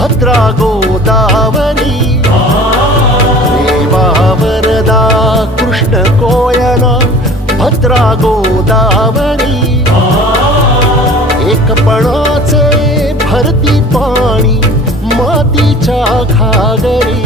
भद्रा गोदावरी रेवा वरदा कृष्ण कोयना भद्रा गोदावरी एकपणाचे भरती पाणी मातीच्या घागरी